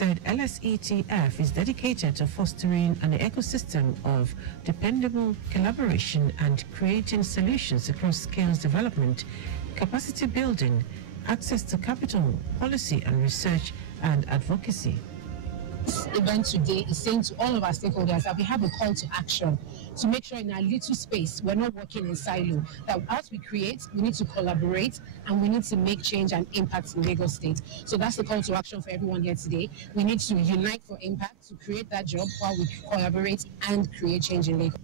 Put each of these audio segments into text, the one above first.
said LSETF is dedicated to fostering an ecosystem of dependable collaboration and creating solutions across skills development, capacity building, access to capital, policy and research, and advocacy. This event today is saying to all of our stakeholders that we have a call to action to make sure in our little space we're not working in silo, that as we create, we need to collaborate and we need to make change and impact in Lagos State. So that's the call to action for everyone here today. We need to unite for impact to create that job while we collaborate and create change in Lagos.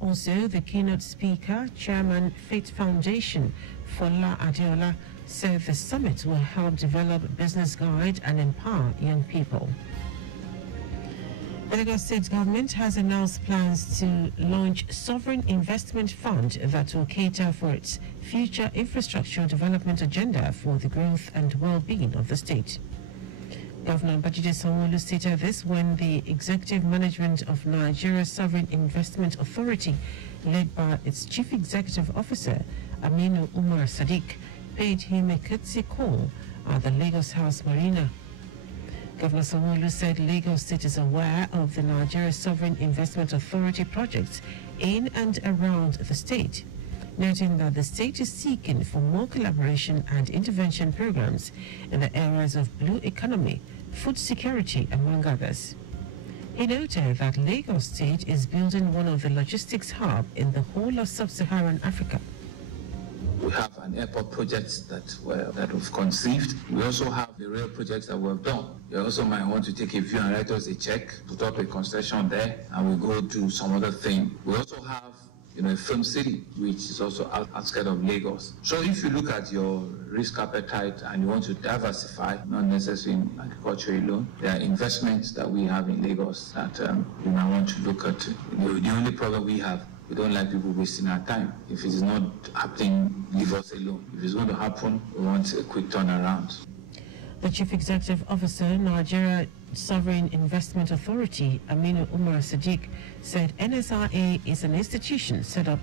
Also, the keynote speaker, Chairman, Faith Foundation, Fola Adeola, said the summit will help develop business guide and empower young people. The Lagos State government has announced plans to launch Sovereign Investment Fund that will cater for its future infrastructure development agenda for the growth and well-being of the state. Governor Babajide Sanwo-Olu stated this when the executive management of Nigeria's Sovereign Investment Authority, led by its chief executive officer, Aminu Umar Sadiq, paid him a courtesy call at the Lagos House Marina. Governor Sanwo-Olu said Lagos State is aware of the Nigeria Sovereign Investment Authority projects in and around the state, noting that the state is seeking for more collaboration and intervention programs in the areas of blue economy, food security, among others. He noted that Lagos State is building one of the logistics hubs in the whole of sub-Saharan Africa. We have an airport project that we've conceived. We also have the rail projects that we've done. You also might want to take a view and write us a check, put up a concession there, and we go do some other thing. We also have a film city, which is also outside of Lagos. So if you look at your risk appetite and you want to diversify, not necessarily in agriculture alone, there are investments that we have in Lagos that you might want to look at. The only problem we have, we don't like people wasting our time. If it is not happening, leave us alone. If it's going to happen, we want a quick turnaround. The Chief Executive Officer, Nigeria Sovereign Investment Authority, Aminu Umar Sadiq, said NSRA is an institution set up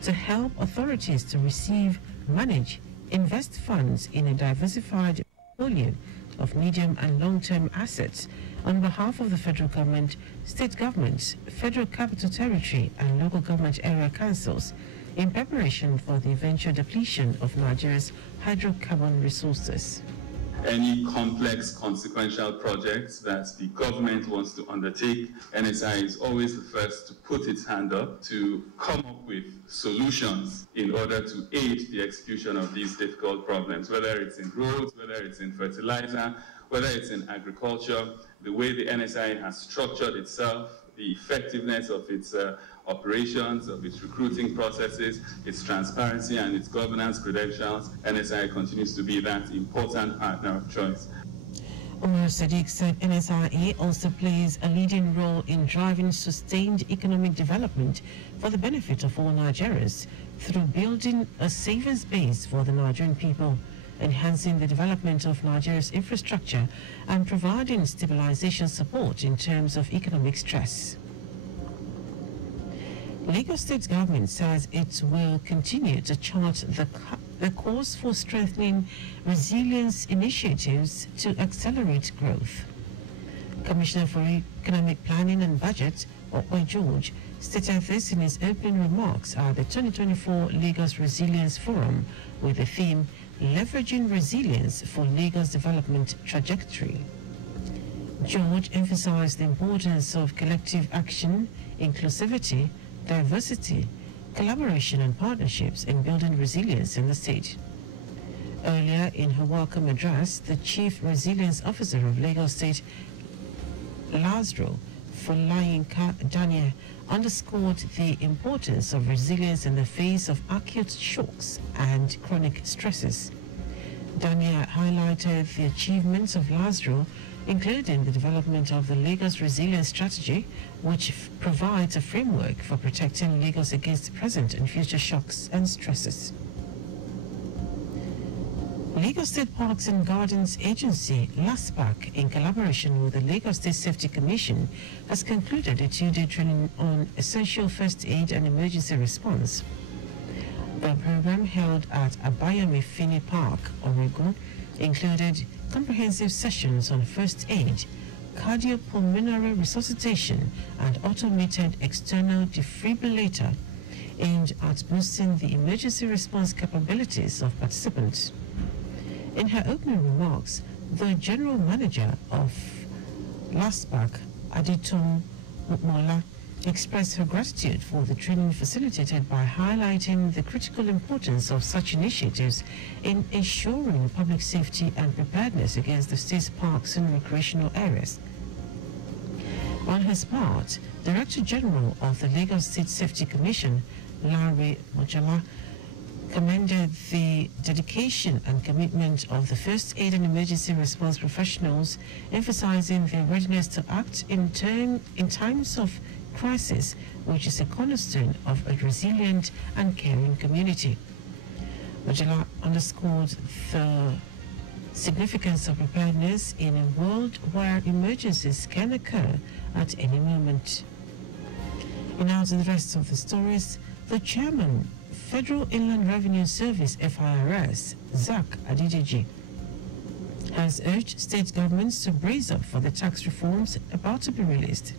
to help authorities to receive, manage, invest funds in a diversified portfolio of medium and long-term assets on behalf of the federal government, state governments, federal capital territory and local government area councils in preparation for the eventual depletion of Nigeria's hydrocarbon resources. Any complex, consequential projects that the government wants to undertake, NSI is always the first to put its hand up to come up with solutions in order to aid the execution of these difficult problems, whether it's in roads, whether it's in fertilizer, whether it's in agriculture. The way the NSI has structured itself, the effectiveness of its operations, of its recruiting processes, its transparency and its governance credentials, NSI continues to be that important partner of choice. Umar Sadiq said NSIA also plays a leading role in driving sustained economic development for the benefit of all Nigerians through building a savings base for the Nigerian people, enhancing the development of Nigeria's infrastructure and providing stabilization support in terms of economic stress. Lagos State government says it will continue to chart the course for strengthening resilience initiatives to accelerate growth. Commissioner for Economic Planning and Budget, Okwe George, stated this in his opening remarks at the 2024 Lagos Resilience Forum with the theme Leveraging Resilience for Lagos Development Trajectory. George emphasized the importance of collective action, inclusivity, diversity, collaboration and partnerships in building resilience in the state. Earlier in her welcome address, the Chief Resilience Officer of Lagos State, Lazaro Folayinka Daniel, underscored the importance of resilience in the face of acute shocks and chronic stresses. Daniel highlighted the achievements of Lazaro, including the development of the Lagos Resilience Strategy, which provides a framework for protecting Lagos against present and future shocks and stresses. Lagos State Parks and Gardens Agency, LASPAC, in collaboration with the Lagos State Safety Commission, has concluded a two-day training on essential first aid and emergency response. The program held at Abayomi Fini Park, Oregon, included comprehensive sessions on first aid, cardiopulmonary resuscitation, and automated external defibrillator aimed at boosting the emergency response capabilities of participants. In her opening remarks, the General Manager of LASPAC, AT10 Mola, expressed her gratitude for the training facilitated by highlighting the critical importance of such initiatives in ensuring public safety and preparedness against the state's parks and recreational areas. On his part, Director General of the Lagos State Safety Commission, Larry Mojala, commended the dedication and commitment of the first aid and emergency response professionals, emphasizing their readiness to act in times of crisis, which is a cornerstone of a resilient and caring community. Mojala underscored the significance of preparedness in a world where emergencies can occur at any moment. And now to the rest of the stories. The chairman, Federal Inland Revenue Service FIRS, Zak Adidiji, has urged state governments to brace up for the tax reforms about to be released.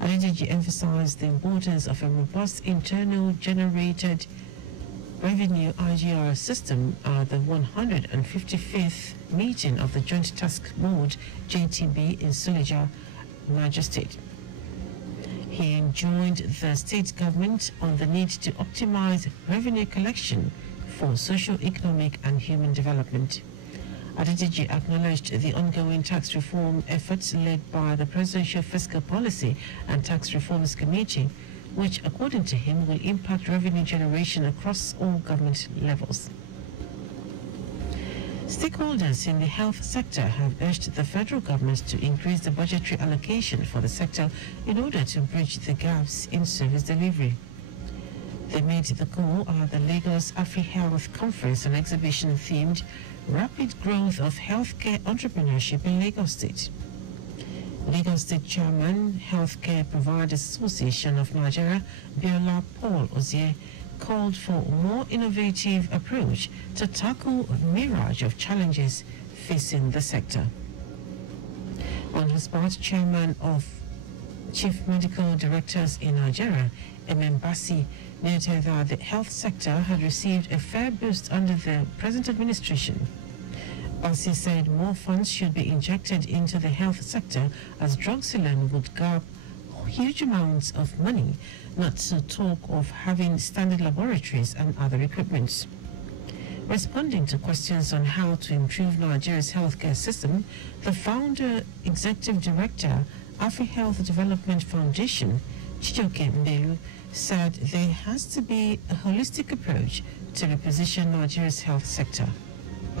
Adidiji emphasized the importance of a robust internal generated revenue IGR system at the 155th meeting of the Joint Task Board JTB in Suleja, Niger State. He enjoined the state government on the need to optimize revenue collection for socio-economic and human development. Adidiji acknowledged the ongoing tax reform efforts led by the Presidential Fiscal Policy and Tax Reforms Committee, which, according to him, will impact revenue generation across all government levels. Stakeholders in the health sector have urged the federal government to increase the budgetary allocation for the sector in order to bridge the gaps in service delivery. They made the call at the Lagos AfriHealth Conference and exhibition themed Rapid Growth of Healthcare Entrepreneurship in Lagos State. Lagos State Chairman, Healthcare Providers Association of Nigeria, Biola Paul Ozie, called for a more innovative approach to tackle a mirage of challenges facing the sector. On his part, Chairman of Chief Medical Directors in Nigeria, Bassi, noted that the health sector had received a fair boost under the present administration. Bassi said more funds should be injected into the health sector as drugs alone would grab huge amounts of money, not to talk of having standard laboratories and other equipment. Responding to questions on how to improve Nigeria's healthcare system, the founder, executive director, AfriHealth Development Foundation, Chijoke Mbelu, said there has to be a holistic approach to reposition Nigeria's health sector.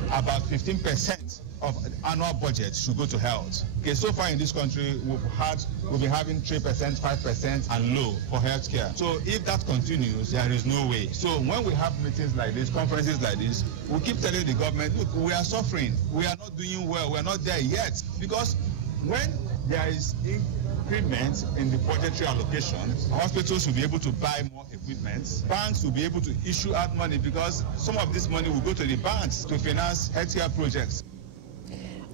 About 15% of annual budget should go to health. Okay, so far in this country, we've been having 3%, 5% and low for healthcare. So if that continues, there is no way. So when we have meetings like this, conferences like this, we keep telling the government, look, we are suffering. We are not doing well. We are not there yet. Because when there is increment in the budgetary allocation, hospitals will be able to buy more equipment. Banks will be able to issue out money because some of this money will go to the banks to finance healthcare projects.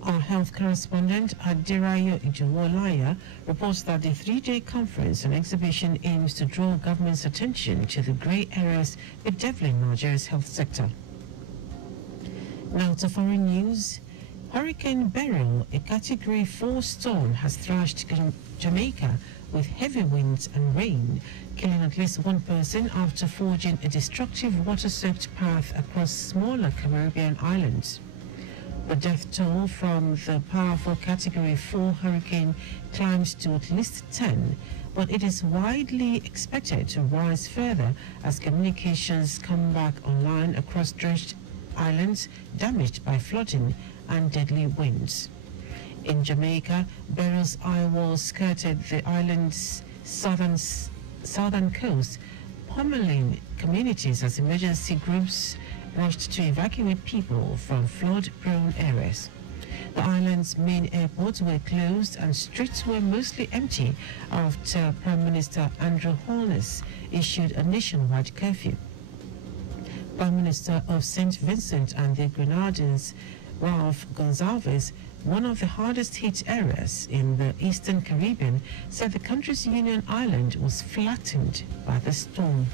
Our health correspondent, Adirayo Ijewolaya, reports that the three-day conference and exhibition aims to draw government's attention to the grey areas bedeviling Nigeria's health sector. Now to foreign news. Hurricane Beryl, a Category 4 storm, has thrashed Jamaica with heavy winds and rain, killing at least one person after forging a destructive water-soaked path across smaller Caribbean islands. The death toll from the powerful Category 4 hurricane climbs to at least 10, but it is widely expected to rise further as communications come back online across drenched islands damaged by flooding and deadly winds. In Jamaica, Beryl's eye wall skirted the island's southern coast, pummeling communities as emergency groups rushed to evacuate people from flood-prone areas. The island's main airports were closed and streets were mostly empty after Prime Minister Andrew Holness issued a nationwide curfew. Prime Minister of St. Vincent and the Grenadines, Ralph Gonsalves, one of the hardest hit areas in the Eastern Caribbean, said the country's Union Island was flattened by the storm.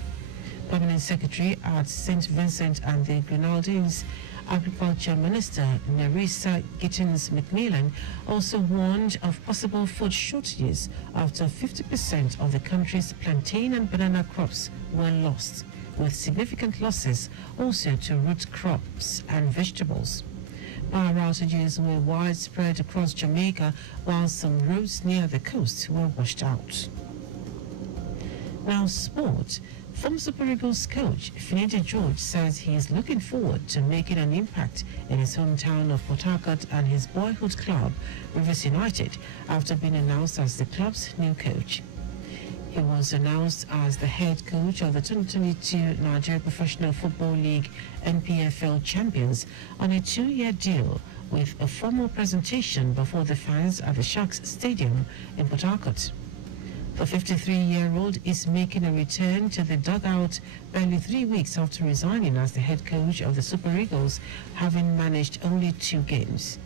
Permanent Secretary at St. Vincent and the Grenadines, Agriculture Minister Nerissa Gittins-McMillan also warned of possible food shortages after 50% of the country's plantain and banana crops were lost, with significant losses also to root crops and vegetables. Power outages were widespread across Jamaica, while some roads near the coast were washed out. Now, sport. Former Super Eagles coach Finidi George says he is looking forward to making an impact in his hometown of Port Harcourt and his boyhood club, Rivers United, after being announced as the club's new coach. He was announced as the head coach of the 2022 Nigeria Professional Football League NPFL champions on a 2-year deal, with a formal presentation before the fans at the Sharks Stadium in Port Harcourt. The 53-year-old is making a return to the dugout barely 3 weeks after resigning as the head coach of the Super Eagles, having managed only 2 games.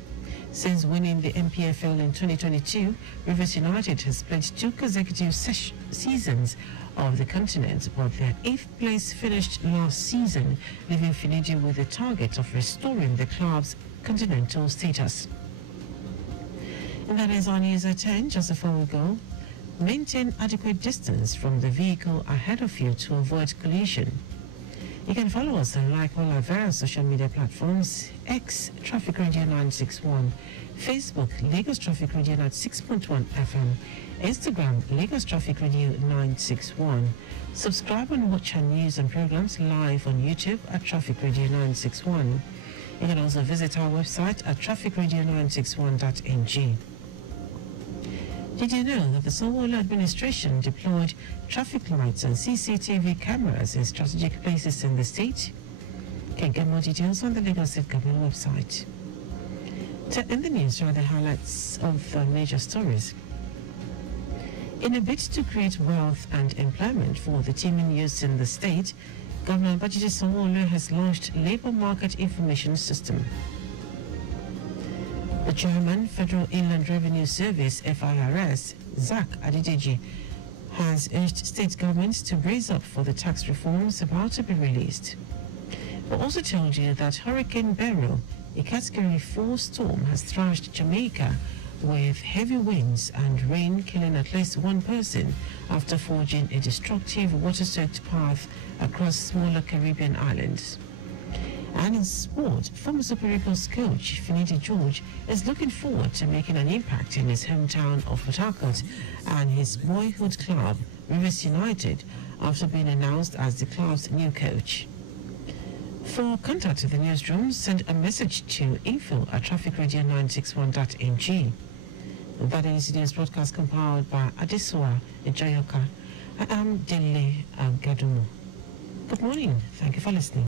Since winning the NPFL in 2022, Rivers United has played 2 consecutive seasons of the continent, but their 8th place finished last season, leaving Finidi with the target of restoring the club's continental status. And that is our news at 10. Just before we go, maintain adequate distance from the vehicle ahead of you to avoid collision. You can follow us and like all our various social media platforms: X, Traffic Radio 961, Facebook, Lagos Traffic Radio 96.1 FM, Instagram, Lagos Traffic Radio 961. Subscribe and watch our news and programs live on YouTube at Traffic Radio 961. You can also visit our website at trafficradio961.ng. Did you know that the Sanwo-Olu administration deployed traffic lights and CCTV cameras in strategic places in the state? You can get more details on the Lagos State Government website. To end the news, are the highlights of major stories. In a bid to create wealth and employment for the teeming youths in the state, Governor Babajide Sanwo-Olu has launched Labour Market Information System. The Chairman, Federal Inland Revenue Service, FIRS, Zach Adedeji, has urged state governments to brace up for the tax reforms about to be released. We also told you that Hurricane Beryl, a Category 4 storm, has thrashed Jamaica with heavy winds and rain, killing at least 1 person after forging a destructive water-soaked path across smaller Caribbean islands. And in sport, former Super Eagles coach Finidi George is looking forward to making an impact in his hometown of Port Harcourt and his boyhood club, Rivers United, after being announced as the club's new coach. For contact with the newsroom, send a message to info@trafficradio961.ng. That is the news broadcast compiled by Adesoa Ejoyoka. I am Dele Agadumo. Good morning. Thank you for listening.